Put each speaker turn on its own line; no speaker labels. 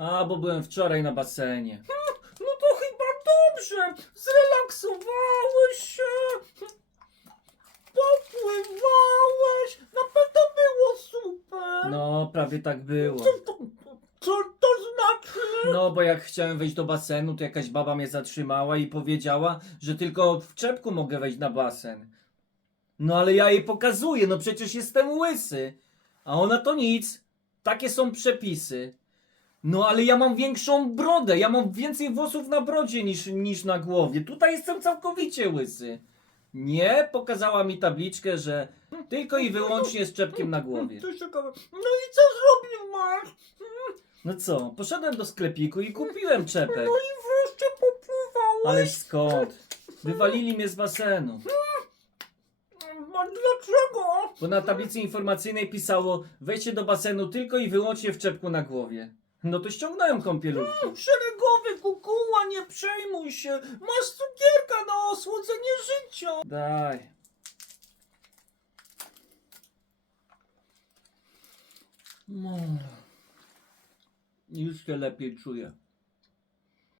A, bo byłem wczoraj na basenie.
No to chyba dobrze. Zrelaksowałeś się. Popływałeś. Na pewno było super.
No, prawie tak było.
Co to, co to znaczy?
No, bo jak chciałem wejść do basenu, to jakaś baba mnie zatrzymała i powiedziała, że tylko w czepku mogę wejść na basen. No ale ja jej pokazuję, no przecież jestem łysy. A ona to nic. Takie są przepisy. No ale ja mam większą brodę, ja mam więcej włosów na brodzie niż, niż na głowie. Tutaj jestem całkowicie łysy. Nie, pokazała mi tabliczkę, że tylko i wyłącznie z czepkiem na głowie.
To ciekawe. No i co zrobiłeś?
No co, poszedłem do sklepiku i kupiłem czepek.
No i wreszcie popływałeś.
Ale skąd? Wywalili mnie z basenu.
A dlaczego?
Bo na tablicy informacyjnej pisało wejście do basenu tylko i wyłącznie w czepku na głowie. No to ściągnąłem kąpielówki.
Szeregowy kukuła, nie przejmuj się. Masz cukierka na osłodzenie życia.
Daj. No. Już się lepiej czuję.